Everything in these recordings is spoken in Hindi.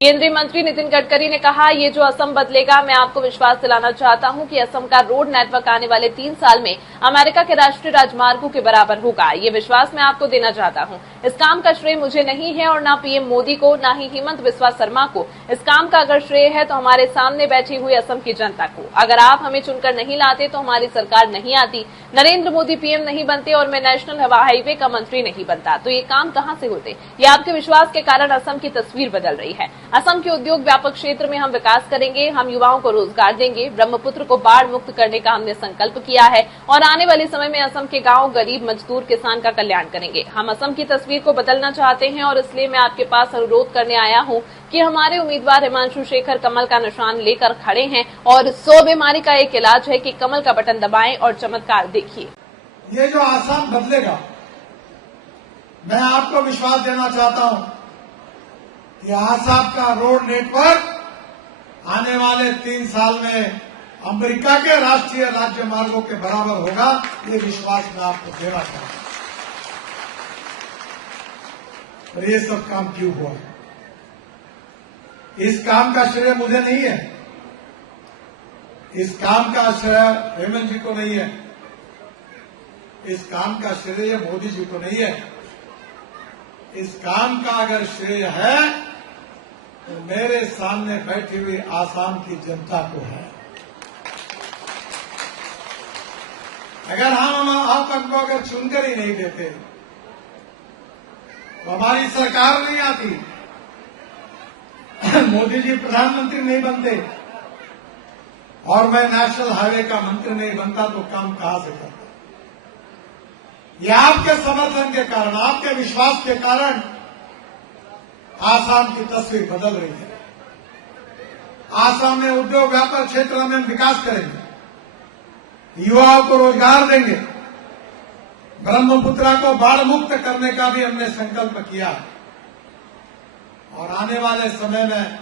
केंद्रीय मंत्री नितिन गडकरी ने कहा, ये जो असम बदलेगा, मैं आपको विश्वास दिलाना चाहता हूं कि असम का रोड नेटवर्क आने वाले 3 साल में अमेरिका के राष्ट्रीय राजमार्गों के बराबर होगा। ये विश्वास मैं आपको देना चाहता हूं। इस काम का श्रेय मुझे नहीं है और न पीएम मोदी को, न ही हेमंत बिस्वा शर्मा को। इस काम का अगर श्रेय है तो हमारे सामने बैठी हुई असम की जनता को। अगर आप हमें चुनकर नहीं लाते तो हमारी सरकार नहीं आती, नरेंद्र मोदी पीएम नहीं बनते और मैं नेशनल हवाई हाईवे का मंत्री नहीं बनता, तो ये काम कहां से होते। ये आपके विश्वास के कारण असम की तस्वीर बदल रही है। असम के उद्योग व्यापक क्षेत्र में हम विकास करेंगे, हम युवाओं को रोजगार देंगे। ब्रह्मपुत्र को बाढ़ मुक्त करने का हमने संकल्प किया है और आने वाले समय में असम के गांव, गरीब, मजदूर, किसान का कल्याण करेंगे। हम असम की तस्वीर को बदलना चाहते हैं और इसलिए मैं आपके पास अनुरोध करने आया हूं कि हमारे उम्मीदवार हिमांशु शेखर कमल का निशान लेकर खड़े हैं और 100 बीमारी का एक इलाज है कि कमल का बटन दबाएं और चमत्कार देखिए। ये जो असम बदलेगा, मैं आपको विश्वास देना चाहता हूं कि असम का रोड नेटवर्क आने वाले 3 साल में अमेरिका के राष्ट्रीय राज्य मार्गों के बराबर होगा। ये विश्वास मैं आपको देना चाहता हूं। और ये सब काम क्यों हुआ? इस काम का श्रेय मुझे नहीं है, इस काम का श्रेय हेमंत जी को नहीं है, इस काम का श्रेय मोदी जी को नहीं है। इस काम का अगर श्रेय है तो मेरे सामने बैठी हुई आसाम की जनता को है। अगर हम आप हमको अगर चुनकर ही नहीं देते तो हमारी सरकार नहीं आती, मोदी जी प्रधानमंत्री नहीं बनते और मैं नेशनल हाईवे का मंत्री नहीं बनता, तो काम कहां से करता? ये आपके समर्थन के कारण, आपके विश्वास के कारण आसाम की तस्वीर बदल रही है। आसाम में उद्योग व्यापार क्षेत्र में हम विकास करेंगे, युवाओं को रोजगार देंगे, ब्रह्मपुत्रा को बाढ़ मुक्त करने का भी हमने संकल्प किया और आने वाले समय में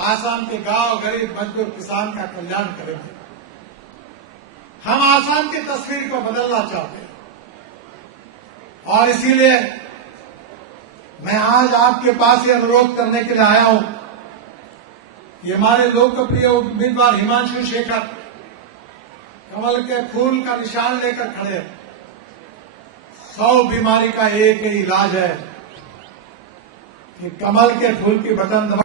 आसाम के गांव, गरीब, मजदूर, किसान का कल्याण करेंगे। हम आसाम की तस्वीर को बदलना चाहते हैं और इसीलिए मैं आज आपके पास ये अनुरोध करने के लिए आया हूं कि हमारे लोकप्रिय उम्मीदवार हिमांशु शेखर कमल के फूल का निशान लेकर खड़े। 100 बीमारी का एक ही इलाज है कि कमल के फूल की बटन दबा